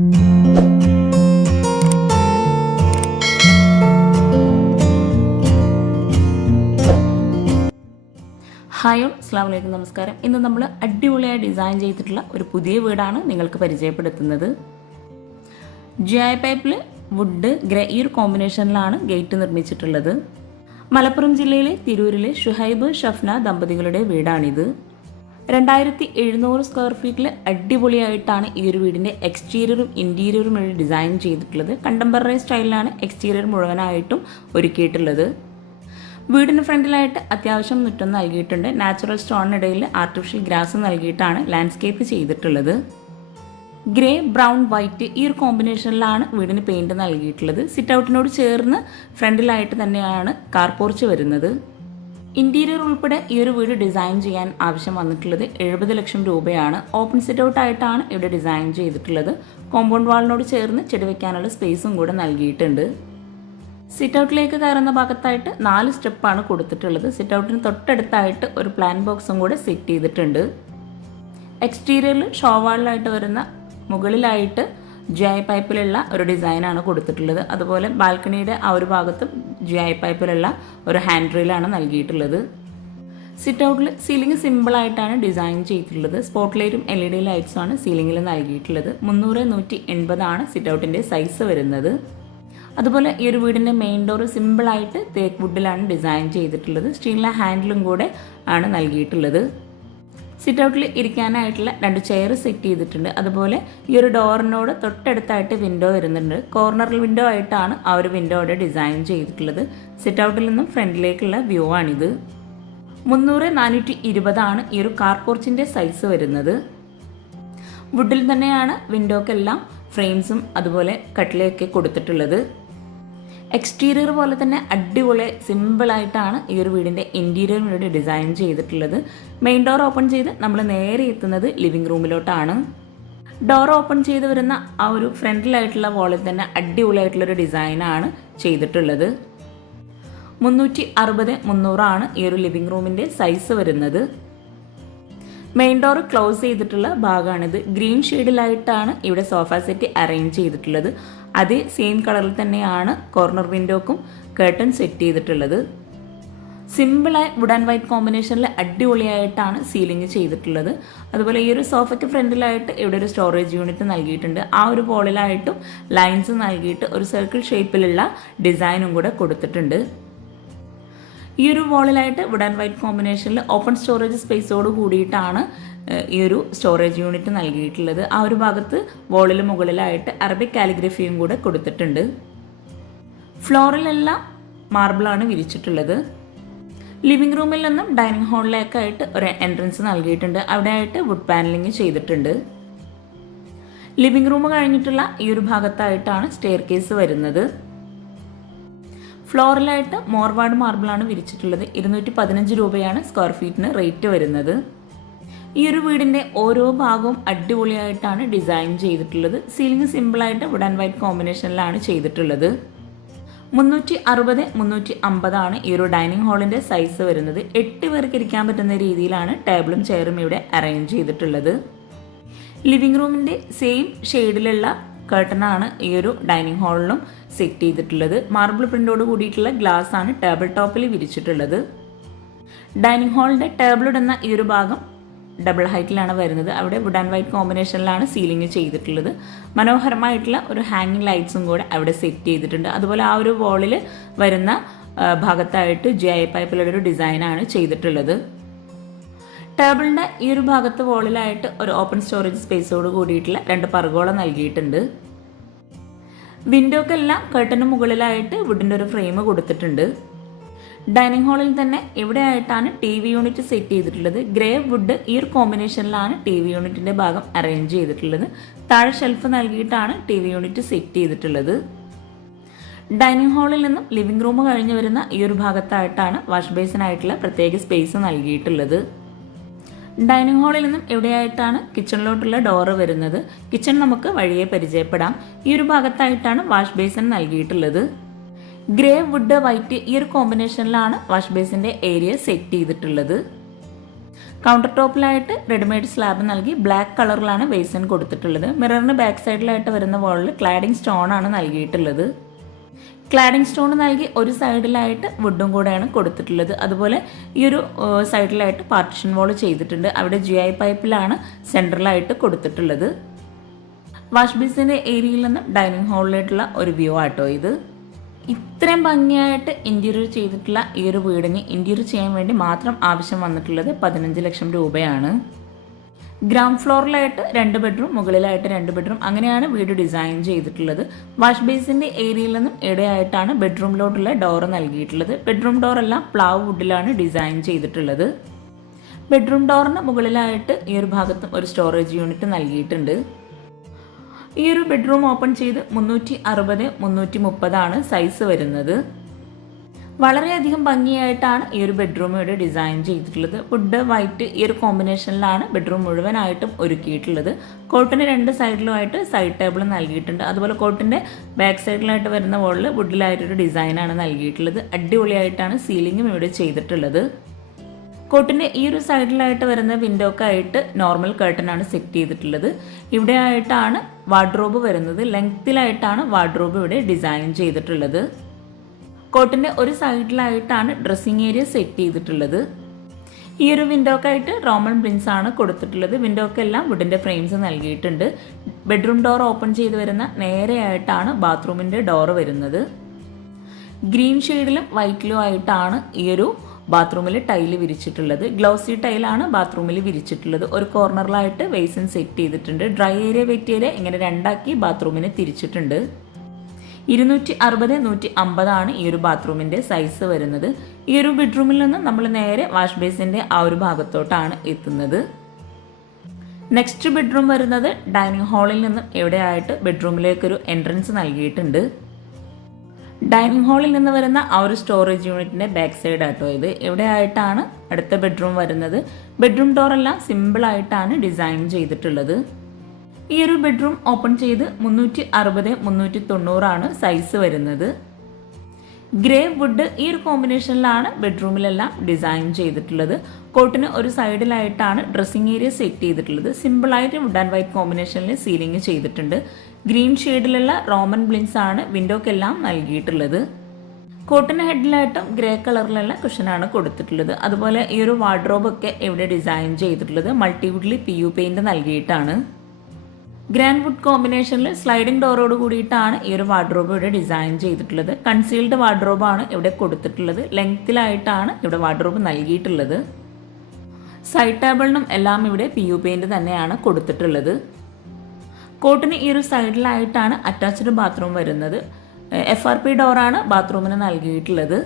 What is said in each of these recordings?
Hi അസ്സലാമു അലൈക്കും, നമസ്കാരം. ഇന്ന് നമ്മൾ അടിപൊളിയായി ഡിസൈൻ ചെയ്തിട്ടുള്ള ഒരു പുതിയ വീടാണ് നിങ്ങൾക്ക് പരിചയപ്പെടുത്തുന്നത്. GI പൈപ്പിൽ വുഡ് ഗ്രേ ഈ ഒരു കോമ്പിനേഷനിലാണ് ഗേറ്റ് നിർമ്മിച്ചിട്ടുള്ളത്. മലപ്പുറം ജില്ലയിലെ തിരൂരിലെ ഷുഹൈബ് ഷഫ്ന ദമ്പതികളുടെ വീടാണിത്. 2700 സ്ക്വയർ ഫീറ്റിൽ അടിപൊളിയായിട്ടാണ് ഈ ഒരു വീടിൻ്റെ എക്സ്റ്റീരിയറും ഇൻറ്റീരിയറും ഡിസൈൻ ചെയ്തിട്ടുള്ളത്. കണ്ടംപററി സ്റ്റൈലിലാണ് എക്സ്റ്റീരിയർ മുഴുവനായിട്ടും ഒരുക്കിയിട്ടുള്ളത്. വീടിന് ഫ്രണ്ടിലായിട്ട് അത്യാവശ്യം മുറ്റം നൽകിയിട്ടുണ്ട്. നാച്ചുറൽ സ്റ്റോണിനിടയിൽ ആർട്ടിഫിഷ്യൽ ഗ്രാസ് നൽകിയിട്ടാണ് ലാൻഡ്സ്കേപ്പ് ചെയ്തിട്ടുള്ളത്. ഗ്രേ, ബ്രൗൺ, വൈറ്റ് ഈ ഒരു കോമ്പിനേഷനിലാണ് വീടിന് പെയിൻറ് നൽകിയിട്ടുള്ളത്. സിറ്റ് ഔട്ടിനോട് ചേർന്ന് ഫ്രണ്ടിലായിട്ട് തന്നെയാണ് കാർ പോർച്ച് വരുന്നത്. ഇൻറ്റീരിയർ ഉൾപ്പെടെ ഈ ഒരു വീട് ഡിസൈൻ ചെയ്യാൻ ആവശ്യം വന്നിട്ടുള്ളത് 70 ലക്ഷം രൂപയാണ്. ഓപ്പൺ സിറ്റ് ഔട്ടായിട്ടാണ് ഇവിടെ ഡിസൈൻ ചെയ്തിട്ടുള്ളത്. കോമ്പൗണ്ട് വാളിനോട് ചേർന്ന് ചെടി വയ്ക്കാനുള്ള സ്പേസും കൂടെ നൽകിയിട്ടുണ്ട്. സിറ്റ് ഔട്ടിലേക്ക് കയറുന്ന ഭാഗത്തായിട്ട് 4 സ്റ്റെപ്പാണ് കൊടുത്തിട്ടുള്ളത്. സിറ്റ് ഔട്ടിന് തൊട്ടടുത്തായിട്ട് ഒരു പ്ലാൻ ബോക്സും കൂടെ സെറ്റ് ചെയ്തിട്ടുണ്ട്. എക്സ്റ്റീരിയറിൽ ഷോവാളിലായിട്ട് വരുന്ന മുകളിലായിട്ട് GI പൈപ്പിലുള്ള ഒരു ഡിസൈനാണ് കൊടുത്തിട്ടുള്ളത്. അതുപോലെ ബാൽക്കണിയുടെ ആ ഒരു ഭാഗത്തും GI പൈപ്പിലുള്ള ഒരു ഹാൻഡ് റെയിലാണ് നൽകിയിട്ടുള്ളത്. സിറ്റ് ഔട്ടിൽ സീലിംഗ് സിമ്പിളായിട്ടാണ് ഡിസൈൻ ചെയ്തിട്ടുള്ളത്. സ്പോട്ട് ലൈറ്റും LED ലൈറ്റ്സുമാണ് സീലിംഗിൽ നൽകിയിട്ടുള്ളത്. 300-180 ആണ് സിറ്റ് ഔട്ടിൻ്റെ സൈസ് വരുന്നത്. അതുപോലെ ഈ ഒരു വീടിൻ്റെ മെയിൻ ഡോർ സിമ്പിളായിട്ട് തേക്ക് വുഡിലാണ് ഡിസൈൻ ചെയ്തിട്ടുള്ളത്. സ്റ്റീലിലെ ഹാൻഡിലും കൂടെ ആണ് നൽകിയിട്ടുള്ളത്. സിറ്റ് ഔട്ടിൽ ഇരിക്കാനായിട്ടുള്ള 2 ചെയർ സെറ്റ് ചെയ്തിട്ടുണ്ട്. അതുപോലെ ഈ ഒരു ഡോറിനോട് തൊട്ടടുത്തായിട്ട് വിൻഡോ വരുന്നുണ്ട്. കോർണർ വിൻഡോ ആയിട്ടാണ് ആ ഒരു വിൻഡോയുടെ ഡിസൈൻ ചെയ്തിട്ടുള്ളത്. സിറ്റ് ഔട്ടിൽ നിന്നും ഫ്രണ്ടിലേക്കുള്ള വ്യൂ ആണിത്. 300-420 ആണ് ഈ ഒരു കാർ പോർച്ചിൻ്റെ സൈസ് വരുന്നത്. വുഡിൽ തന്നെയാണ് വിൻഡോക്കെല്ലാം ഫ്രെയിംസും അതുപോലെ കട്ടിലയൊക്കെ കൊടുത്തിട്ടുള്ളത്. എക്സ്റ്റീരിയർ പോലെ തന്നെ അടിപൊളി സിമ്പിളായിട്ടാണ് ഈ ഒരു വീടിൻ്റെ ഇൻറ്റീരിയർ വീട് ഡിസൈൻ ചെയ്തിട്ടുള്ളത്. മെയിൻ ഡോർ ഓപ്പൺ ചെയ്ത് നമ്മൾ നേരെ എത്തുന്നത് ലിവിംഗ് റൂമിലോട്ടാണ്. ഡോർ ഓപ്പൺ ചെയ്ത് വരുന്ന ആ ഒരു ഫ്രണ്ടിലായിട്ടുള്ള വാളിൽ തന്നെ അടിപൊളിയായിട്ടുള്ളൊരു ഡിസൈനാണ് ചെയ്തിട്ടുള്ളത്. 360-300 ആണ് ഈ ഒരു ലിവിംഗ് റൂമിൻ്റെ സൈസ് വരുന്നത്. മെയിൻ ഡോർ ക്ലോസ് ചെയ്തിട്ടുള്ള ഭാഗമാണിത്. ഗ്രീൻ ഷെയ്ഡിലായിട്ടാണ് ഇവിടെ സോഫ സെറ്റ് അറേഞ്ച് ചെയ്തിട്ടുള്ളത്. അതേ സെയിം കളറിൽ തന്നെയാണ് കോർണർ വിൻഡോക്കും കർട്ടൻ സെറ്റ് ചെയ്തിട്ടുള്ളത്. സിമ്പിളായി വുഡ് ആൻഡ് വൈറ്റ് കോമ്പിനേഷനിൽ അടിപൊളിയായിട്ടാണ് സീലിംഗ് ചെയ്തിട്ടുള്ളത്. അതുപോലെ ഈ ഒരു സോഫയ്ക്ക് ഫ്രണ്ടിലായിട്ട് ഇവിടെ ഒരു സ്റ്റോറേജ് യൂണിറ്റ് നൽകിയിട്ടുണ്ട്. ആ ഒരു വോളിലായിട്ടും ലൈൻസ് നൽകിയിട്ട് ഒരു സർക്കിൾ ഷേപ്പിലുള്ള ഡിസൈനും കൂടെ കൊടുത്തിട്ടുണ്ട്. ഈ ഒരു വോളിലായിട്ട് വുഡ് ആൻഡ് വൈറ്റ് കോമ്പിനേഷനിൽ ഓപ്പൺ സ്റ്റോറേജ് സ്പേസോട് കൂടിയിട്ടാണ് ഈ ഒരു സ്റ്റോറേജ് യൂണിറ്റ് നൽകിയിട്ടുള്ളത്. ആ ഒരു ഭാഗത്ത് വോളിൽ മുകളിലായിട്ട് അറബിക് കാലിഗ്രഫിയും കൂടെ കൊടുത്തിട്ടുണ്ട്. ഫ്ലോറിലെല്ലാം മാർബിളാണ് വിരിച്ചിട്ടുള്ളത്. ലിവിംഗ് റൂമിൽ നിന്നും ഡൈനിങ് ഹാളിലേക്കായിട്ട് ഒരു എൻട്രൻസ് നൽകിയിട്ടുണ്ട്. അവിടെയായിട്ട് വുഡ് പാനലിംഗ് ചെയ്തിട്ടുണ്ട്. ലിവിംഗ് റൂം കഴിഞ്ഞിട്ടുള്ള ഈ ഒരു ഭാഗത്തായിട്ടാണ് സ്റ്റെയർ കേസ് വരുന്നത്. ഫ്ലോറിലായിട്ട് മോർവാർഡ് മാർബിളാണ് വിരിച്ചിട്ടുള്ളത്. 215 രൂപയാണ് സ്ക്വയർ ഫീറ്റിന് റേറ്റ് വരുന്നത്. ഈ ഒരു വീടിൻ്റെ ഓരോ ഭാഗവും അടിപൊളിയായിട്ടാണ് ഡിസൈൻ ചെയ്തിട്ടുള്ളത്. സീലിംഗ് സിമ്പിളായിട്ട് വുഡ് ആൻഡ് വൈറ്റ് കോമ്പിനേഷനിലാണ് ചെയ്തിട്ടുള്ളത്. 360-350 ആണ് ഈ ഒരു ഡൈനിങ് ഹാളിൻ്റെ സൈസ് വരുന്നത്. 8 പേർക്ക് ഇരിക്കാൻ പറ്റുന്ന രീതിയിലാണ് ടേബിളും ചെയറും ഇവിടെ അറേഞ്ച് ചെയ്തിട്ടുള്ളത്. ലിവിംഗ് റൂമിൻ്റെ സെയിം ഷെയ്ഡിലുള്ള കർട്ടനാണ് ഈ ഒരു ഡൈനിങ് ഹാളിലും സെറ്റ് ചെയ്തിട്ടുള്ളത്. മാർബിൾ പ്രിൻ്റോട് കൂടിയിട്ടുള്ള ഗ്ലാസ് ആണ് ടേബിൾ ടോപ്പിൽ വിരിച്ചിട്ടുള്ളത്. ഡൈനിങ് ഹാളിൻ്റെ ടേബിൾ ഇടുന്ന ഈ ഒരു ഭാഗം ഡബിൾ ഹൈറ്റിലാണ് വരുന്നത്. അവിടെ വുഡ് ആൻഡ് വൈറ്റ് കോമ്പിനേഷനിലാണ് സീലിംഗ് ചെയ്തിട്ടുള്ളത്. മനോഹരമായിട്ടുള്ള ഒരു ഹാങ്ങിങ് ലൈറ്റ്സും കൂടെ അവിടെ സെറ്റ് ചെയ്തിട്ടുണ്ട്. അതുപോലെ ആ ഒരു വോളിൽ വരുന്ന ഭാഗത്തായിട്ട് GI പൈപ്പിലുള്ള ഒരു ഡിസൈനാണ് ചെയ്തിട്ടുള്ളത്. ടേബിളിൻ്റെ ഈ ഒരു ഭാഗത്ത് വോളിലായിട്ട് ഒരു ഓപ്പൺ സ്റ്റോറേജ് സ്പേസോട് കൂടിയിട്ടുള്ള 2 പർഗോള നൽകിയിട്ടുണ്ട്. വിൻഡോക്കെല്ലാം കർട്ടന് മുകളിലായിട്ട് വുഡിൻ്റെ ഒരു ഫ്രെയിം കൊടുത്തിട്ടുണ്ട്. ഡൈനിങ് ഹാളിൽ തന്നെ ഇവിടെയായിട്ടാണ് TV യൂണിറ്റ് സെറ്റ് ചെയ്തിട്ടുള്ളത്. ഗ്രേ വുഡ് ഈ ഒരു കോമ്പിനേഷനിലാണ് TV യൂണിറ്റിൻ്റെ ഭാഗം അറേഞ്ച് ചെയ്തിട്ടുള്ളത്. താഴെ ഷെൽഫ് നൽകിയിട്ടാണ് TV യൂണിറ്റ് സെറ്റ് ചെയ്തിട്ടുള്ളത്. ഡൈനിങ് ഹാളിൽ നിന്നും ലിവിംഗ് റൂം കഴിഞ്ഞ് വരുന്ന ഈ ഒരു ഭാഗത്തായിട്ടാണ് വാഷ് ബേസിനായിട്ടുള്ള പ്രത്യേക സ്പേസ് നൽകിയിട്ടുള്ളത്. ഡൈനിങ് ഹാളിൽ നിന്നും എവിടെയായിട്ടാണ് കിച്ചണിലോട്ടുള്ള ഡോറ് വരുന്നത്. കിച്ചൺ നമുക്ക് വഴിയെ പരിചയപ്പെടാം. ഈ ഒരു ഭാഗത്തായിട്ടാണ് വാഷ് ബേസിൻ നൽകിയിട്ടുള്ളത്. ഗ്രേ വുഡ് വൈറ്റ് ഈ ഒരു കോമ്പിനേഷനിലാണ് വാഷ് ബേസിൻ്റെ ഏരിയ സെറ്റ് ചെയ്തിട്ടുള്ളത്. കൗണ്ടർ ടോപ്പിലായിട്ട് റെഡിമെയ്ഡ് സ്ലാബ് നൽകി ബ്ലാക്ക് കളറിലാണ് ബേസിൻ കൊടുത്തിട്ടുള്ളത്. മിററിന് ബാക്ക് സൈഡിലായിട്ട് വരുന്ന വോളിൽ ക്ലാഡിംഗ് സ്റ്റോൺ ആണ് നൽകിയിട്ടുള്ളത്. ക്ലാഡിംഗ് സ്റ്റോൺ നൽകി ഒരു സൈഡിലായിട്ട് വുഡും കൂടെയാണ് കൊടുത്തിട്ടുള്ളത്. അതുപോലെ ഈ ഒരു സൈഡിലായിട്ട് പാർട്ടിഷൻ വോൾ ചെയ്തിട്ടുണ്ട്. അവിടെ GI പൈപ്പിലാണ് സെൻട്രലായിട്ട് കൊടുത്തിട്ടുള്ളത്. വാഷ് ബേസിൻ്റെ ഏരിയയിൽ നിന്ന് ഡൈനിങ് ഹാളിലായിട്ടുള്ള ഒരു വ്യൂ ആട്ടോ ഇത്. ഇത്രയും ഭംഗിയായിട്ട് ഇൻറ്റീരിയർ ചെയ്തിട്ടുള്ള ഈ ഒരു വീടിന് ഇൻറ്റീരിയർ ചെയ്യാൻ വേണ്ടി മാത്രം ആവശ്യം വന്നിട്ടുള്ളത് 15 ലക്ഷം രൂപയാണ്. ഗ്രൗണ്ട് ഫ്ലോറിലായിട്ട് 2 ബെഡ്റൂം, മുകളിലായിട്ട് 2 ബെഡ്റൂം, അങ്ങനെയാണ് വീട് ഡിസൈൻ ചെയ്തിട്ടുള്ളത്. വാഷ് ബേസിൻ്റെ ഏരിയയിൽ നിന്നും ഇടയായിട്ടാണ് ബെഡ്റൂമിലോട്ടുള്ള ഡോർ നൽകിയിട്ടുള്ളത്. ബെഡ്റൂം ഡോറെല്ലാം പ്ലാവ് വുഡിലാണ് ഡിസൈൻ ചെയ്തിട്ടുള്ളത്. ബെഡ്റൂം ഡോറിന് മുകളിലായിട്ട് ഈ ഒരു ഭാഗത്തും ഒരു സ്റ്റോറേജ് യൂണിറ്റ് നൽകിയിട്ടുണ്ട്. ഈ ഒരു ബെഡ്റൂം ഓപ്പൺ ചെയ്ത് 360-330 ആണ് സൈസ് വരുന്നത്. വളരെയധികം ഭംഗിയായിട്ടാണ് ഈ ഒരു ബെഡ്റൂം ഇവിടെ ഡിസൈൻ ചെയ്തിട്ടുള്ളത്. വുഡ് വൈറ്റ് ഈ ഒരു കോമ്പിനേഷനിലാണ് ബെഡ്റൂം മുഴുവനായിട്ടും ഒരുക്കിയിട്ടുള്ളത്. കോട്ടിന് 2 സൈഡിലുമായിട്ട് സൈഡ് ടേബിൾ നൽകിയിട്ടുണ്ട്. അതുപോലെ കോട്ടിൻ്റെ ബാക്ക് സൈഡിലായിട്ട് വരുന്ന വോളിൽ വുഡിലായിട്ടൊരു ഡിസൈനാണ് നൽകിയിട്ടുള്ളത്. അടിപൊളിയായിട്ടാണ് സീലിംഗും ഇവിടെ ചെയ്തിട്ടുള്ളത്. കോട്ടിൻ്റെ ഈ ഒരു സൈഡിലായിട്ട് വരുന്ന വിൻഡോക്കായിട്ട് നോർമൽ കർട്ടനാണ് സെറ്റ് ചെയ്തിട്ടുള്ളത്. ഇവിടെ ആയിട്ടാണ് വാർഡ്രോബ് വരുന്നത്. ലെങ്ത്തിലായിട്ടാണ് വാർഡ്രോബ് ഇവിടെ ഡിസൈൻ ചെയ്തിട്ടുള്ളത്. കോട്ടിൻ്റെ ഒരു സൈഡിലായിട്ടാണ് ഡ്രസ്സിങ് ഏരിയ സെറ്റ് ചെയ്തിട്ടുള്ളത്. ഈ ഒരു വിൻഡോക്കായിട്ട് റോമൻ ബ്ലിൻസ് ആണ് കൊടുത്തിട്ടുള്ളത്. വിൻഡോക്കെല്ലാം വുഡിൻ്റെ ഫ്രെയിംസ് നൽകിയിട്ടുണ്ട്. ബെഡ്റൂം ഡോർ ഓപ്പൺ ചെയ്ത് വരുന്ന നേരെയായിട്ടാണ് ബാത്റൂമിൻ്റെ ഡോർ വരുന്നത്. ഗ്രീൻ ഷെയ്ഡിലും വൈറ്റിലും ആയിട്ടാണ് ഈ ഒരു ബാത്റൂമിൽ ടൈല് വിരിച്ചിട്ടുള്ളത്. ഗ്ലോസി ടൈലാണ് ബാത്റൂമിൽ വിരിച്ചിട്ടുള്ളത്. ഒരു കോർണറിലായിട്ട് ബേസിൻ സെറ്റ് ചെയ്തിട്ടുണ്ട്. ഡ്രൈ ഏരിയ വെറ്റ് ഏരിയ ഇങ്ങനെ രണ്ടാക്കി ബാത്റൂമിനെ തിരിച്ചിട്ടുണ്ട്. 260-150 ആണ് ഈ ഒരു ബാത്റൂമിൻ്റെ സൈസ് വരുന്നത്. ഈ ഒരു ബെഡ്റൂമിൽ നിന്ന് നമ്മൾ നേരെ വാഷ് ബേസിൻ്റെ ആ ഒരു ഭാഗത്തോട്ടാണ് എത്തുന്നത്. നെക്സ്റ്റ് ബെഡ്റൂം വരുന്നത് ഡൈനിങ് ഹാളിൽ നിന്നും എവിടെയായിട്ട് ബെഡ്റൂമിലേക്കൊരു എൻട്രൻസ് നൽകിയിട്ടുണ്ട്. ഡൈനിങ് ഹാളിൽ നിന്ന് വരുന്ന ആ ഒരു സ്റ്റോറേജ് യൂണിറ്റിൻ്റെ ബാക്ക് സൈഡ് ആട്ടോ ഇത്. എവിടെയായിട്ടാണ് അടുത്ത ബെഡ്റൂം വരുന്നത്. ബെഡ്റൂം ഡോറെല്ലാം സിമ്പിളായിട്ടാണ് ഡിസൈൻ ചെയ്തിട്ടുള്ളത്. ഈ ഒരു ബെഡ്റൂം ഓപ്പൺ ചെയ്ത് 360-390 ആണ് സൈസ് വരുന്നത്. ഗ്രേ വുഡ് ഈ ഒരു കോമ്പിനേഷനിലാണ് ബെഡ്റൂമിലെല്ലാം ഡിസൈൻ ചെയ്തിട്ടുള്ളത്. കോട്ടിന് ഒരു സൈഡിലായിട്ടാണ് ഡ്രസ്സിങ് ഏരിയ സെറ്റ് ചെയ്തിട്ടുള്ളത്. സിമ്പിളായിട്ട് വുഡ് ആൻഡ് വൈറ്റ് കോമ്പിനേഷനിൽ സീലിംഗ് ചെയ്തിട്ടുണ്ട്. ഗ്രീൻ ഷെയ്ഡിലുള്ള റോമൻ ബ്ലിൻസ് ആണ് വിൻഡോക്കെല്ലാം നൽകിയിട്ടുള്ളത്. കോട്ടിന് ഹെഡിലായിട്ടും ഗ്രേ കളറിലുള്ള കുഷനാണ് കൊടുത്തിട്ടുള്ളത്. അതുപോലെ ഈ ഒരു വാർഡ്രോബൊക്കെ ഇവിടെ ഡിസൈൻ ചെയ്തിട്ടുള്ളത് മൾട്ടിവുഡിൽ PU പെയിൻറ് നൽകിയിട്ടാണ്. ഗ്രാൻഡ് വുഡ് കോമ്പിനേഷനിൽ സ്ലൈഡിംഗ് ഡോറോട് കൂടിയിട്ടാണ് ഈ ഒരു വാർഡ്രോബ് ഇവിടെ ഡിസൈൻ ചെയ്തിട്ടുള്ളത്. കൺസീൽഡ് വാർഡ്രോബാണ് ഇവിടെ കൊടുത്തിട്ടുള്ളത്. ലെങ്ത്തിലായിട്ടാണ് ഇവിടെ വാർഡ്രോബ് നൽകിയിട്ടുള്ളത്. സൈഡ് ടേബിളിനും എല്ലാം ഇവിടെ PU പെയിൻറ് തന്നെയാണ് കൊടുത്തിട്ടുള്ളത്. കോട്ടിന് ഈ ഒരു സൈഡിലായിട്ടാണ് അറ്റാച്ച്ഡ് ബാത്റൂം വരുന്നത്. FRP ഡോറാണ് ബാത്റൂമിന് നൽകിയിട്ടുള്ളത്.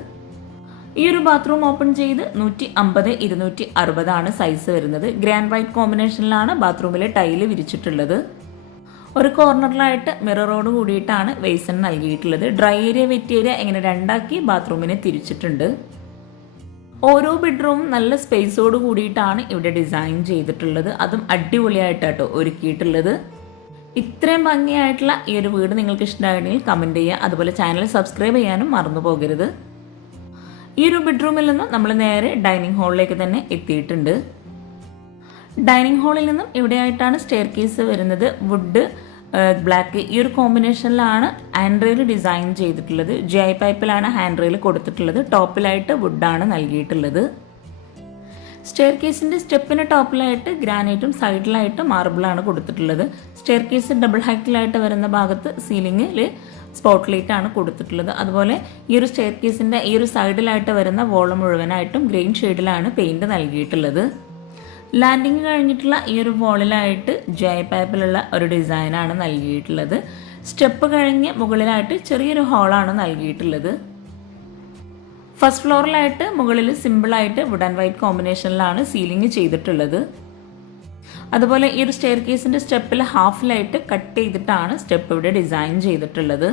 ഈ ഒരു ബാത്റൂം ഓപ്പൺ ചെയ്ത് 150-260 ആണ് സൈസ് വരുന്നത്. ഗ്രാൻഡ് വൈറ്റ് കോമ്പിനേഷനിലാണ് ബാത്റൂമിലെ ടൈല് വിരിച്ചിട്ടുള്ളത്. ഒരു കോർണറിലായിട്ട് മിററോട് കൂടിയിട്ടാണ് ബേസിൻ നൽകിയിട്ടുള്ളത്. ഡ്രൈ ഏരിയ വെറ്റ് ഏരിയ ഇങ്ങനെ രണ്ടാക്കി ബാത്റൂമിനെ തിരിച്ചിട്ടുണ്ട്. ഓരോ ബെഡ്റൂമും നല്ല സ്പേസോട് കൂടിയിട്ടാണ് ഇവിടെ ഡിസൈൻ ചെയ്തിട്ടുള്ളത്. അതും അടിപൊളിയായിട്ടാട്ടോ ഒരുക്കിയിട്ടുള്ളത്. ഇത്രയും ഭംഗിയായിട്ടുള്ള ഈ ഒരു വീട് നിങ്ങൾക്ക് ഇഷ്ടമായിരുന്നെങ്കിൽ കമൻറ്റ് ചെയ്യുക. അതുപോലെ ചാനൽ സബ്സ്ക്രൈബ് ചെയ്യാനും മറന്നു പോകരുത്. ഈ ഒരു ബെഡ്റൂമിൽ നിന്നും നമ്മൾ നേരെ ഡൈനിങ് ഹാളിലേക്ക് തന്നെ എത്തിയിട്ടുണ്ട്. ഡൈനിങ് ഹാളിൽ നിന്നും ഇവിടെയായിട്ടാണ് സ്റ്റെയർ കേസ് വരുന്നത്. വുഡ് ബ്ലാക്ക് ഈ ഒരു കോമ്പിനേഷനിലാണ് ഹാൻഡ് റെയിൽ ഡിസൈൻ ചെയ്തിട്ടുള്ളത്. GI പൈപ്പിലാണ് ഹാൻഡ് റെയിൽ കൊടുത്തിട്ടുള്ളത്. ടോപ്പിലായിട്ട് വുഡാണ് നൽകിയിട്ടുള്ളത്. സ്റ്റെയർ കേസിൻ്റെ സ്റ്റെപ്പിന് ടോപ്പിലായിട്ട് ഗ്രാനൈറ്റും സൈഡിലായിട്ട് മാർബിളാണ് കൊടുത്തിട്ടുള്ളത്. സ്റ്റെയർ കേസ് ഡബിൾ ഹൈറ്റിലായിട്ട് വരുന്ന ഭാഗത്ത് സീലിംഗിൽ സ്പോട്ട് ലൈറ്റ് ആണ് കൊടുത്തിട്ടുള്ളത്. അതുപോലെ ഈ ഒരു സ്റ്റെയർ കേസിൻ്റെ ഈ ഒരു സൈഡിലായിട്ട് വരുന്ന വോള് മുഴുവനായിട്ടും ഗ്രീൻ ഷെയ്ഡിലാണ് പെയിൻറ് നൽകിയിട്ടുള്ളത്. ലാൻഡിങ് കഴിഞ്ഞിട്ടുള്ള ഈ ഒരു വോളിലായിട്ട് GI പൈപ്പിലുള്ള ഒരു ഡിസൈനാണ് നൽകിയിട്ടുള്ളത്. സ്റ്റെപ്പ് കഴിഞ്ഞ് മുകളിലായിട്ട് ചെറിയൊരു ഹോളാണ് നൽകിയിട്ടുള്ളത്. ഫസ്റ്റ് ഫ്ലോറിലായിട്ട് മുകളിൽ സിമ്പിളായിട്ട് വുഡ് ആൻഡ് വൈറ്റ് കോമ്പിനേഷനിലാണ് സീലിംഗ് ചെയ്തിട്ടുള്ളത്. അതുപോലെ ഈ ഒരു സ്റ്റെയർ കേസിൻ്റെ സ്റ്റെപ്പിൽ ഹാഫിലായിട്ട് കട്ട് ചെയ്തിട്ടാണ് സ്റ്റെപ്പ് ഇവിടെ ഡിസൈൻ ചെയ്തിട്ടുള്ളത്.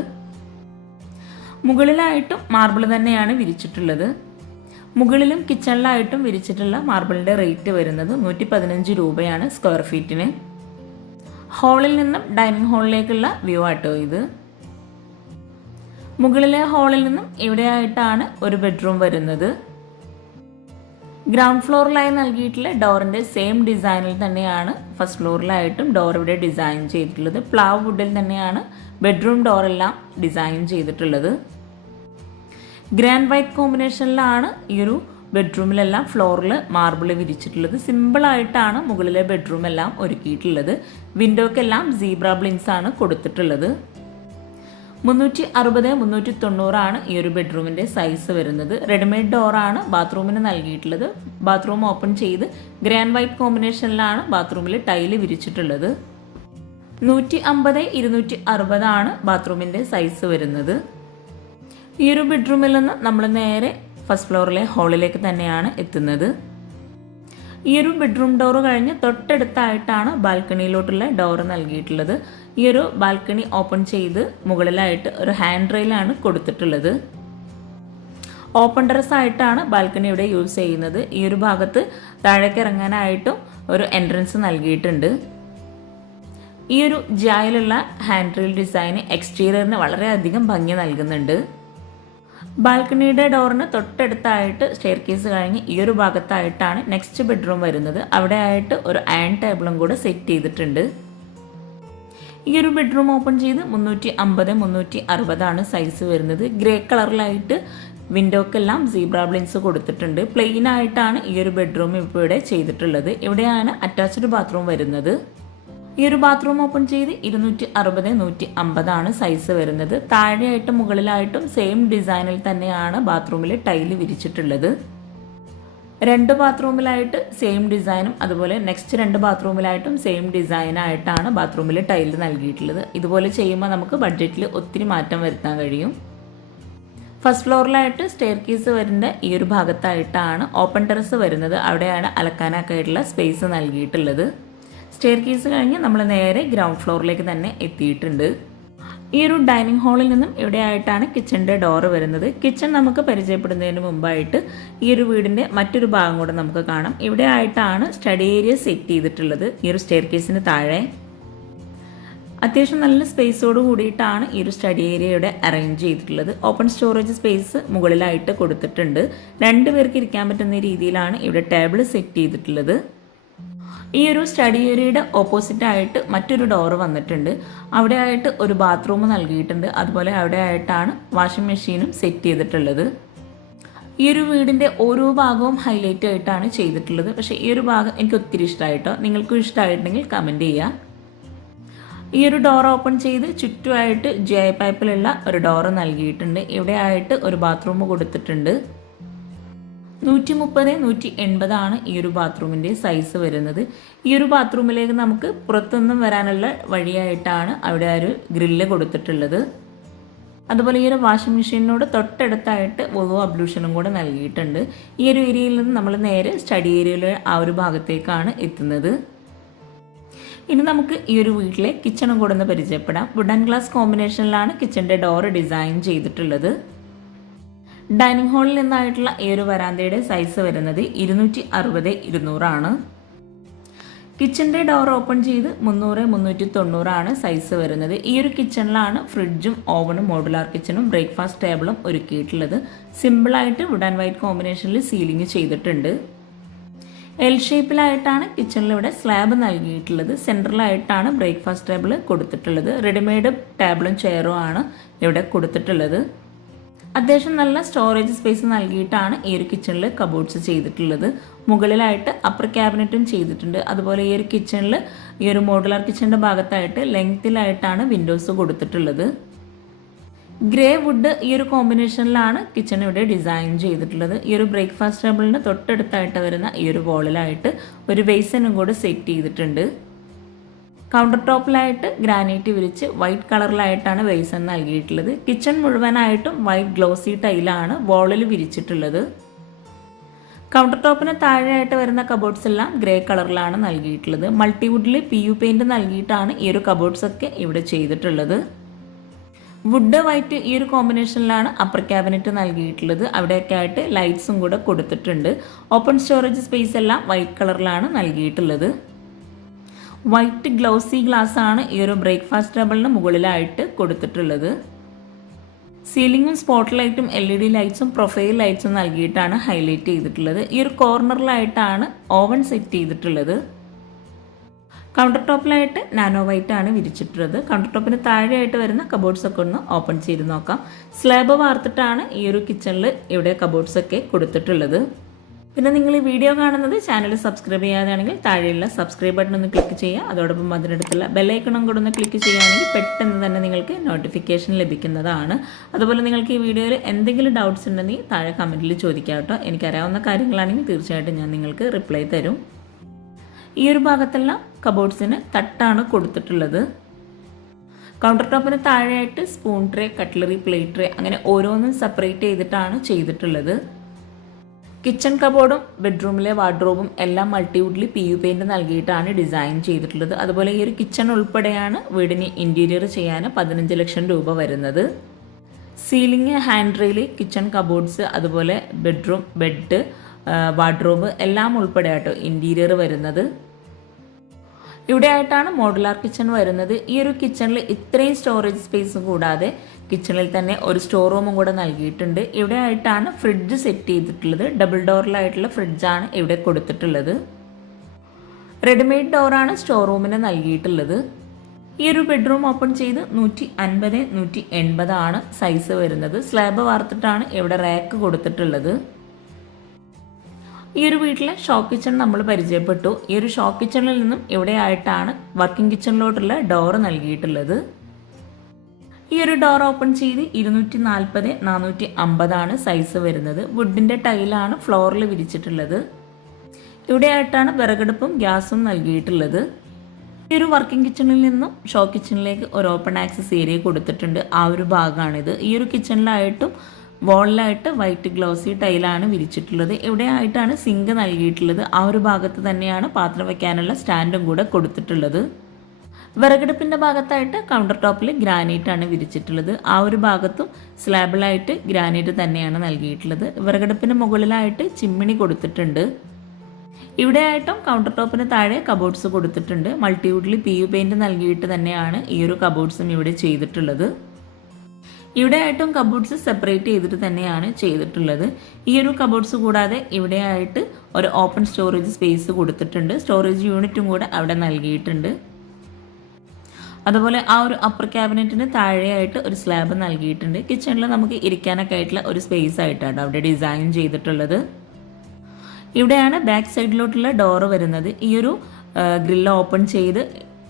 മുകളിലായിട്ടും മാർബിൾ തന്നെയാണ് വിരിച്ചിട്ടുള്ളത്. മുകളിലും കിച്ചണിലായിട്ടും വിരിച്ചിട്ടുള്ള മാർബിളിൻ്റെ റേറ്റ് വരുന്നത് 115 രൂപയാണ് സ്ക്വയർ ഫീറ്റിന്. ഹാളിൽ നിന്നും ഡൈനിങ് ഹാളിലേക്കുള്ള വ്യൂ ആട്ടോ ഇത്. മുകളിലെ ഹാളിൽ നിന്നും ഇവിടെയായിട്ടാണ് ഒരു ബെഡ്റൂം വരുന്നത്. ഗ്രൗണ്ട് ഫ്ലോറിലായി നൽകിയിട്ടുള്ള ഡോറിൻ്റെ സെയിം ഡിസൈനിൽ തന്നെയാണ് ഫസ്റ്റ് ഫ്ലോറിലായിട്ടും ഡോർ ഇവിടെ ഡിസൈൻ ചെയ്തിട്ടുള്ളത്. പ്ലാവ് വുഡിൽ തന്നെയാണ് ബെഡ്റൂം ഡോറെല്ലാം ഡിസൈൻ ചെയ്തിട്ടുള്ളത്. ഗ്രാൻഡ് വൈറ്റ് കോമ്പിനേഷനിലാണ് ഈ ഒരു ബെഡ്റൂമിലെല്ലാം ഫ്ലോറിൽ മാർബിൾ വിരിച്ചിട്ടുള്ളത്. സിമ്പിളായിട്ടാണ് മുകളിലെ ബെഡ്റൂം എല്ലാം ഒരുക്കിയിട്ടുള്ളത്. വിൻഡോക്കെല്ലാം സീബ്ര ബ്ലിങ്സ് ആണ് കൊടുത്തിട്ടുള്ളത്. 360 390 ഈ ഒരു ബെഡ്റൂമിൻ്റെ സൈസ് വരുന്നത്. റെഡിമെയ്ഡ് ഡോറാണ് ബാത്റൂമിന് നൽകിയിട്ടുള്ളത്. ബാത്റൂം ഓപ്പൺ ചെയ്ത് ഗ്രാൻഡ് വൈറ്റ് കോമ്പിനേഷനിലാണ് ബാത്റൂമിൽ ടൈല് വിരിച്ചിട്ടുള്ളത്. 150 260 ബാത്റൂമിൻ്റെ സൈസ് വരുന്നത്. ഈ ഒരു ബെഡ്റൂമിൽ നിന്ന് നമ്മൾ നേരെ ഫസ്റ്റ് ഫ്ലോറിലെ ഹാളിലേക്ക് തന്നെയാണ് എത്തുന്നത്. ഈ ഒരു ബെഡ്റൂം ഡോറ് കഴിഞ്ഞ് തൊട്ടടുത്തായിട്ടാണ് ബാൽക്കണിയിലോട്ടുള്ള ഡോറ് നൽകിയിട്ടുള്ളത്. ഈ ഒരു ബാൽക്കണി ഓപ്പൺ ചെയ്ത് മുകളിലായിട്ട് ഒരു ഹാൻഡ് റെയിലാണ് കൊടുത്തിട്ടുള്ളത്. ഓപ്പൺ ടെറസ് ആയിട്ടാണ് ബാൽക്കണി ഇവിടെ യൂസ് ചെയ്യുന്നത്. ഈ ഒരു ഭാഗത്ത് താഴേക്ക് ഇറങ്ങാനായിട്ടും ഒരു എൻട്രൻസ് നൽകിയിട്ടുണ്ട്. ഈ ഒരു ജായിലുള്ള ഹാൻഡ് റെയിൽ ഡിസൈൻ എക്സ്റ്റീരിയറിന് വളരെയധികം ഭംഗി നൽകുന്നുണ്ട്. ബാൽക്കണിയുടെ ഡോറിന് തൊട്ടടുത്തായിട്ട് സ്റ്റെയർ കേസ് കഴിഞ്ഞ് ഈ ഒരു ഭാഗത്തായിട്ടാണ് നെക്സ്റ്റ് ബെഡ്റൂം വരുന്നത്. അവിടെ ആയിട്ട് ഒരു അയൺ ടേബിളും കൂടെ സെറ്റ് ചെയ്തിട്ടുണ്ട്. ഈ ഒരു ബെഡ്റൂം ഓപ്പൺ ചെയ്ത് 350 360 സൈസ് വരുന്നത്. ഗ്രേ കളറിലായിട്ട് വിൻഡോക്കെല്ലാം സീബ്ര ബ്ലിങ്സ് കൊടുത്തിട്ടുണ്ട്. പ്ലെയിൻ ആയിട്ടാണ് ഈ ഒരു ബെഡ്റൂം ഇപ്പോൾ ഇവിടെ ചെയ്തിട്ടുള്ളത്. ഇവിടെയാണ് അറ്റാച്ച്ഡ് ബാത്റൂം വരുന്നത്. ഈ ഒരു ബാത്റൂം ഓപ്പൺ ചെയ്ത് 260 150 സൈസ് വരുന്നത്. താഴെയായിട്ടും മുകളിലായിട്ടും സെയിം ഡിസൈനിൽ തന്നെയാണ് ബാത്റൂമിൽ ടൈല് വിരിച്ചിട്ടുള്ളത്. 2 ബാത്റൂമിലായിട്ട് സെയിം ഡിസൈനും അതുപോലെ നെക്സ്റ്റ് 2 ബാത്റൂമിലായിട്ടും സെയിം ഡിസൈനായിട്ടാണ് ബാത്റൂമിൽ ടൈല് നൽകിയിട്ടുള്ളത്. ഇതുപോലെ ചെയ്യുമ്പോൾ നമുക്ക് ബഡ്ജറ്റിൽ ഒത്തിരി മാറ്റം വരുത്താൻ കഴിയും. ഫസ്റ്റ് ഫ്ലോറിലായിട്ട് സ്റ്റെയർ കേസ് വരുന്ന ഈ ഒരു ഭാഗത്തായിട്ടാണ് ഓപ്പൺ ടെറസ് വരുന്നത്. അവിടെയാണ് അലക്കാനൊക്കെ ആയിട്ടുള്ള സ്പേസ് നൽകിയിട്ടുള്ളത്. സ്റ്റെയർ കേസ് കഴിഞ്ഞ് നമ്മൾ നേരെ ഗ്രൗണ്ട് ഫ്ലോറിലേക്ക് തന്നെ എത്തിയിട്ടുണ്ട്. ഈ ഒരു ഡൈനിങ് ഹാളിൽ നിന്നും ഇവിടെയായിട്ടാണ് കിച്ചണിൻ്റെ ഡോറ് വരുന്നത്. കിച്ചൺ നമുക്ക് പരിചയപ്പെടുന്നതിന് മുമ്പായിട്ട് ഈ ഒരു വീടിൻ്റെ മറ്റൊരു ഭാഗം കൂടെ നമുക്ക് കാണാം. ഇവിടെ ആയിട്ടാണ് സ്റ്റഡി ഏരിയ സെറ്റ് ചെയ്തിട്ടുള്ളത്. ഈ ഒരു സ്റ്റെയർ കേസിന് താഴെ അത്യാവശ്യം നല്ല സ്പേസോട് കൂടിയിട്ടാണ് ഈ ഒരു സ്റ്റഡി ഏരിയയുടെ അറേഞ്ച് ചെയ്തിട്ടുള്ളത്. ഓപ്പൺ സ്റ്റോറേജ് സ്പേസ് മുകളിലായിട്ട് കൊടുത്തിട്ടുണ്ട്. 2 പേർക്ക് ഇരിക്കാൻ പറ്റുന്ന രീതിയിലാണ് ഇവിടെ ടേബിൾ സെറ്റ് ചെയ്തിട്ടുള്ളത്. ഈ ഒരു സ്റ്റഡി ഏരിയയുടെ ഓപ്പോസിറ്റ് ആയിട്ട് മറ്റൊരു ഡോറ് വന്നിട്ടുണ്ട്. അവിടെ ആയിട്ട് ഒരു ബാത്റൂം നൽകിയിട്ടുണ്ട്. അതുപോലെ അവിടെ ആയിട്ടാണ് വാഷിംഗ് മെഷീനും സെറ്റ് ചെയ്തിട്ടുള്ളത്. ഈ ഒരു വീടിൻ്റെ ഓരോ ഭാഗവും ഹൈലൈറ്റ് ആയിട്ടാണ് ചെയ്തിട്ടുള്ളത്. പക്ഷേ ഈ ഒരു ഭാഗം എനിക്ക് ഒത്തിരി ഇഷ്ടമായിട്ടോ. നിങ്ങൾക്കും ഇഷ്ടമായിട്ടുണ്ടെങ്കിൽ കമൻറ്റ് ചെയ്യുക. ഈ ഒരു ഡോർ ഓപ്പൺ ചെയ്ത് ചുറ്റുമായിട്ട് GI പൈപ്പിലുള്ള ഒരു ഡോറ് നൽകിയിട്ടുണ്ട്. ഇവിടെ ആയിട്ട് ഒരു ബാത്റൂം കൊടുത്തിട്ടുണ്ട്. 130 180 ഈ ഒരു ബാത്റൂമിൻ്റെ സൈസ് വരുന്നത്. ഈ ഒരു ബാത്റൂമിലേക്ക് നമുക്ക് പുറത്തുനിന്നും വരാനുള്ള വഴിയായിട്ടാണ് അവിടെ ഒരു ഗ്രില്ല് കൊടുത്തിട്ടുള്ളത്. അതുപോലെ ഈ ഒരു വാഷിംഗ് മെഷീനോട് തൊട്ടടുത്തായിട്ട് വോവോ അബ്ലൂഷനും കൂടെ നൽകിയിട്ടുണ്ട്. ഈ ഒരു ഏരിയയിൽ നിന്ന് നമ്മൾ നേരെ സ്റ്റഡി ഏരിയയിലെ ആ ഒരു ഭാഗത്തേക്കാണ് എത്തുന്നത്. ഇനി നമുക്ക് ഈ ഒരു വീട്ടിലെ കിച്ചണും കൂടെ ഒന്ന് പരിചയപ്പെടാം. വുഡൻ ഗ്ലാസ് കോമ്പിനേഷനിലാണ് കിച്ചണിൻ്റെ ഡോറ് ഡിസൈൻ ചെയ്തിട്ടുള്ളത്. ഡൈനിങ് ഹാളിൽ നിന്നായിട്ടുള്ള ഈ ഒരു വരാന്തയുടെ സൈസ് വരുന്നത് 260 200 കിച്ചൻ്റെ ഡോർ ഓപ്പൺ ചെയ്ത് 300 390 സൈസ് വരുന്നത്. ഈ ഒരു കിച്ചണിലാണ് ഫ്രിഡ്ജും ഓവനും മോഡുലാർ കിച്ചണും ബ്രേക്ക്ഫാസ്റ്റ് ടേബിളും ഒരുക്കിയിട്ടുള്ളത്. സിമ്പിളായിട്ട് വുഡ് ആൻഡ് വൈറ്റ് കോമ്പിനേഷനിൽ സീലിംഗ് ചെയ്തിട്ടുണ്ട്. എൽ ഷേപ്പിലായിട്ടാണ് കിച്ചണിൽ ഇവിടെ സ്ലാബ് നൽകിയിട്ടുള്ളത്. സെൻട്രലായിട്ടാണ് ബ്രേക്ക്ഫാസ്റ്റ് ടേബിൾ കൊടുത്തിട്ടുള്ളത്. റെഡിമെയ്ഡ് ടേബിളും ചെയറും ആണ് ഇവിടെ കൊടുത്തിട്ടുള്ളത്. അത്യാവശ്യം നല്ല സ്റ്റോറേജ് സ്പേസ് നൽകിയിട്ടാണ് ഈ ഒരു കിച്ചണിൽ കബോർഡ്സ് ചെയ്തിട്ടുള്ളത്. മുകളിലായിട്ട് അപ്പർ ക്യാബിനറ്റും ചെയ്തിട്ടുണ്ട്. അതുപോലെ ഈ ഒരു കിച്ചണിൽ ഈ ഒരു മോഡുലാർ കിച്ചണിൻ്റെ ഭാഗത്തായിട്ട് ലെങ്ത്തിലായിട്ടാണ് വിൻഡോസ് കൊടുത്തിട്ടുള്ളത്. ഗ്രേ വുഡ് ഈ ഒരു കോമ്പിനേഷനിലാണ് കിച്ചൺ ഇവിടെ ഡിസൈൻ ചെയ്തിട്ടുള്ളത്. ഈ ഒരു ബ്രേക്ക്ഫാസ്റ്റ് ടേബിളിന് തൊട്ടടുത്തായിട്ട് വരുന്ന ഈ ഒരു വോളിലായിട്ട് ഒരു ബേസിനും കൂടെ സെറ്റ് ചെയ്തിട്ടുണ്ട്. കൗണ്ടർ ടോപ്പിലായിട്ട് ഗ്രാനൈറ്റ് വിരിച്ച് വൈറ്റ് കളറിലായിട്ടാണ് ബേസൺ നൽകിയിട്ടുള്ളത്. കിച്ചൺ മുഴുവനായിട്ടും വൈറ്റ് ഗ്ലോസി ടൈലാണ് വോളിൽ വിരിച്ചിട്ടുള്ളത്. കൗണ്ടർ ടോപ്പിന് താഴെയായിട്ട് വരുന്ന കബോർഡ്സ് എല്ലാം ഗ്രേ കളറിലാണ് നൽകിയിട്ടുള്ളത്. മൾട്ടിവുഡിൽ PU പെയിൻറ് നൽകിയിട്ടാണ് ഈ ഒരു കബോർഡ്സ് ഒക്കെ ഇവിടെ ചെയ്തിട്ടുള്ളത്. വുഡ് വൈറ്റ് ഈ ഒരു കോമ്പിനേഷനിലാണ് അപ്പർ ക്യാബിനറ്റ് നൽകിയിട്ടുള്ളത്. അവിടെയൊക്കെ ആയിട്ട് ലൈറ്റ്സും കൂടെ കൊടുത്തിട്ടുണ്ട്. ഓപ്പൺ സ്റ്റോറേജ് സ്പേസ് എല്ലാം വൈറ്റ് കളറിലാണ് നൽകിയിട്ടുള്ളത്. വൈറ്റ് ഗ്ലോസി ഗ്ലാസ് ആണ് ഈ ഒരു ബ്രേക്ക്ഫാസ്റ്റ് ടേബിളിന് മുകളിലായിട്ട് കൊടുത്തിട്ടുള്ളത്. സീലിംഗും സ്പോട്ട് ലൈറ്റും LED ലൈറ്റ്സും പ്രൊഫൈൽ ലൈറ്റ്സും നൽകിയിട്ടാണ് ഹൈലൈറ്റ് ചെയ്തിട്ടുള്ളത്. ഈ ഒരു കോർണറിലായിട്ടാണ് ഓവൻ സെറ്റ് ചെയ്തിട്ടുള്ളത്. കൗണ്ടർ ടോപ്പിലായിട്ട് നാനോ വൈറ്റ് ആണ് വിരിച്ചിട്ടുള്ളത്. കൗണ്ടർ ടോപ്പിന് താഴെയായിട്ട് വരുന്ന കബോർഡ്സ് ഒക്കെ ഒന്ന് ഓപ്പൺ ചെയ്ത് നോക്കാം. സ്ലാബ് വാർത്തിട്ടാണ് ഈ ഒരു കിച്ചണിൽ ഇവിടെ കബോർഡ്സ് ഒക്കെ കൊടുത്തിട്ടുള്ളത്. പിന്നെ നിങ്ങൾ ഈ വീഡിയോ കാണുന്നത് ചാനൽ സബ്സ്ക്രൈബ് ചെയ്യാതെയാണെങ്കിൽ താഴെയുള്ള സബ്സ്ക്രൈബ് ബട്ടൺ ഒന്ന് ക്ലിക്ക് ചെയ്യുക. അതോടൊപ്പം അതിനടുത്തുള്ള ബെല്ലൈക്കണും കൂടെ ഒന്ന് ക്ലിക്ക് ചെയ്യുകയാണെങ്കിൽ പെട്ടെന്ന് തന്നെ നിങ്ങൾക്ക് നോട്ടിഫിക്കേഷൻ ലഭിക്കുന്നതാണ്. അതുപോലെ നിങ്ങൾക്ക് ഈ വീഡിയോയിൽ എന്തെങ്കിലും ഡൗട്ട്സ് ഉണ്ടെങ്കിൽ താഴെ കമൻറ്റിൽ ചോദിക്കാം കേട്ടോ. എനിക്കറിയാവുന്ന കാര്യങ്ങളാണെങ്കിൽ തീർച്ചയായിട്ടും ഞാൻ നിങ്ങൾക്ക് റിപ്ലൈ തരും. ഈ ഒരു ഭാഗത്തുള്ള കബോർഡ്സിന് തട്ടാണ് കൊടുത്തിട്ടുള്ളത്. കൗണ്ടർ ടോപ്പിന് താഴെയായിട്ട് spoon tray, cutlery, plate tray അങ്ങനെ ഓരോന്നും സെപ്പറേറ്റ് ചെയ്തിട്ടാണ് ചെയ്തിട്ടുള്ളത്. കിച്ചൺ കബോർഡും ബെഡ്റൂമിലെ വാർഡ്രോബും എല്ലാം മൾട്ടിവുഡിൽ PU പെയിൻറ് നൽകിയിട്ടാണ് ഡിസൈൻ ചെയ്തിട്ടുള്ളത്. അതുപോലെ ഈ ഒരു കിച്ചൺ ഉൾപ്പെടെയാണ് വീടിന് ഇൻറ്റീരിയർ ചെയ്യാൻ 15 ലക്ഷം രൂപ വരുന്നത്. Ceiling, hand rail, kitchen cupboards, അതുപോലെ ബെഡ്റൂം, ബെഡ്, വാർഡ്രോബ് എല്ലാം ഉൾപ്പെടെ ആട്ടോ ഇൻറ്റീരിയർ വരുന്നത്. ഇവിടെ ആയിട്ടാണ് മോഡുലാർ കിച്ചൺ വരുന്നത്. ഈ ഒരു കിച്ചണിൽ ഇത്രയും സ്റ്റോറേജ് സ്പേസ് കൂടാതെ കിച്ചണിൽ തന്നെ ഒരു സ്റ്റോർ റൂമും കൂടെ നൽകിയിട്ടുണ്ട്. ഇവിടെ ആയിട്ടാണ് ഫ്രിഡ്ജ് സെറ്റ് ചെയ്തിട്ടുള്ളത്. ഡബിൾ ഡോറിലായിട്ടുള്ള ഫ്രിഡ്ജാണ് ഇവിടെ കൊടുത്തിട്ടുള്ളത്. റെഡിമെയ്ഡ് ഡോറാണ് സ്റ്റോർ റൂമിന് നൽകിയിട്ടുള്ളത്. ഈ ഒരു ബെഡ്റൂം ഓപ്പൺ ചെയ്ത് 150 180 ആണ് സൈസ് വരുന്നത്. സ്ലാബ് വാർത്തിട്ടാണ് ഇവിടെ റാക്ക് കൊടുത്തിട്ടുള്ളത്. ഈ ഒരു വീട്ടിലെ ഷോ കിച്ചൺ നമ്മൾ പരിചയപ്പെട്ടു. ഈ ഒരു ഷോ കിച്ചണിൽ നിന്നും ഇവിടെ ആയിട്ടാണ് വർക്കിംഗ് കിച്ചണിലോട്ടുള്ള ഡോർ നൽകിയിട്ടുള്ളത്. ഈ ഒരു ഡോർ ഓപ്പൺ ചെയ്ത് 240 450 ആണ് സൈസ് വരുന്നത്. വുഡിൻ്റെ ടൈലാണ് ഫ്ലോറിൽ വിരിച്ചിട്ടുള്ളത്. ഇവിടെ ആയിട്ടാണ് വിറകടുപ്പും ഗ്യാസും നൽകിയിട്ടുള്ളത്. ഈ ഒരു വർക്കിംഗ് കിച്ചണിൽ നിന്നും ഷോ കിച്ചണിലേക്ക് ഒരു ഓപ്പൺ ആക്സസ് ഏരിയ കൊടുത്തിട്ടുണ്ട്. ആ ഒരു ഭാഗമാണിത്. ഈ ഒരു കിച്ചണിലായിട്ടും വോളിലായിട്ട് വൈറ്റ് ഗ്ലോസി ടൈലാണ് വിരിച്ചിട്ടുള്ളത്. ഇവിടെ ആയിട്ടാണ് സിങ്ക് നൽകിയിട്ടുള്ളത്. ആ ഒരു ഭാഗത്ത് തന്നെയാണ് പാത്രം വയ്ക്കാനുള്ള സ്റ്റാൻഡും കൂടെ കൊടുത്തിട്ടുള്ളത്. വിറകടുപ്പിൻ്റെ ഭാഗത്തായിട്ട് കൗണ്ടർ ടോപ്പിൽ ഗ്രാനൈറ്റ് ആണ് വിരിച്ചിട്ടുള്ളത്. ആ ഒരു ഭാഗത്തും സ്ലാബിലായിട്ട് ഗ്രാനൈറ്റ് തന്നെയാണ് നൽകിയിട്ടുള്ളത്. വിറകടുപ്പിന് മുകളിലായിട്ട് ചിമ്മിണി കൊടുത്തിട്ടുണ്ട്. ഇവിടെ ആയിട്ടും കൗണ്ടർ ടോപ്പിന് താഴെ കബോർഡ്സ് കൊടുത്തിട്ടുണ്ട്. മൾട്ടിവുഡിൽ PU പെയിൻറ് നൽകിയിട്ട് തന്നെയാണ് ഈ ഒരു കബോർഡ്സും ഇവിടെ ചെയ്തിട്ടുള്ളത്. ഇവിടെ ആയിട്ടും കബോർഡ്സ് സെപ്പറേറ്റ് ചെയ്തിട്ട് തന്നെയാണ് ചെയ്തിട്ടുള്ളത്. ഈ ഒരു കബോർഡ്സ് കൂടാതെ ഇവിടെ ആയിട്ട് ഒരു ഓപ്പൺ സ്റ്റോറേജ് സ്പേസ് കൊടുത്തിട്ടുണ്ട്. സ്റ്റോറേജ് യൂണിറ്റും കൂടെ അവിടെ നൽകിയിട്ടുണ്ട്. അതുപോലെ ആ ഒരു അപ്പർ ക്യാബിനറ്റിന് താഴെയായിട്ട് ഒരു സ്ലാബ് നൽകിയിട്ടുണ്ട്. കിച്ചണിൽ നമുക്ക് ഇരിക്കാനൊക്കെ ആയിട്ടുള്ള ഒരു സ്പേസ് ആയിട്ടാണ് അവിടെ ഡിസൈൻ ചെയ്തിട്ടുള്ളത്. ഇവിടെയാണ് ബാക്ക് സൈഡിലോട്ടുള്ള ഡോറ് വരുന്നത്. ഈ ഒരു ഗ്രില്ല് ഓപ്പൺ ചെയ്ത്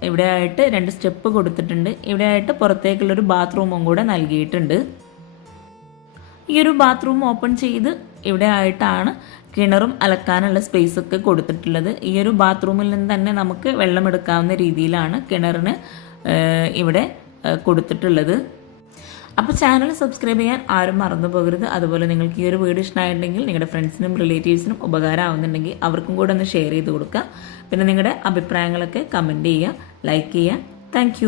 ഇവിടെ ആയിട്ട് 2 സ്റ്റെപ്പ് കൊടുത്തിട്ടുണ്ട്. ഇവിടെ ആയിട്ട് പുറത്തേക്കുള്ളൊരു ബാത്റൂമും കൂടെ നൽകിയിട്ടുണ്ട്. ഈ ഒരു ബാത്റൂം ഓപ്പൺ ചെയ്ത് ഇവിടെ ആയിട്ടാണ് കിണറും അലക്കാനുള്ള സ്പേസ് ഒക്കെ കൊടുത്തിട്ടുള്ളത്. ഈ ഒരു ബാത്റൂമിൽ നിന്ന് തന്നെ നമുക്ക് വെള്ളം എടുക്കാവുന്ന രീതിയിലാണ് കിണറിന് ഇവിടെ കൊടുത്തിട്ടുള്ളത്. അപ്പോൾ ചാനൽ സബ്സ്ക്രൈബ് ചെയ്യാൻ ആരും മറന്നു പോകരുത്. അതുപോലെ നിങ്ങൾക്ക് ഈ ഒരു വീഡിയോ ഇഷ്ടമായിട്ടുണ്ടെങ്കിൽ നിങ്ങളുടെ ഫ്രണ്ട്സിനും റിലേറ്റീവ്സിനും ഉപകാരമാവുന്നുണ്ടെങ്കിൽ അവർക്കും കൂടെ ഒന്ന് ഷെയർ ചെയ്ത് കൊടുക്കുക. പിന്നെ നിങ്ങളുടെ അഭിപ്രായങ്ങളൊക്കെ കമൻറ്റ് ചെയ്യുക, ലൈക്ക് ചെയ്യുക. താങ്ക്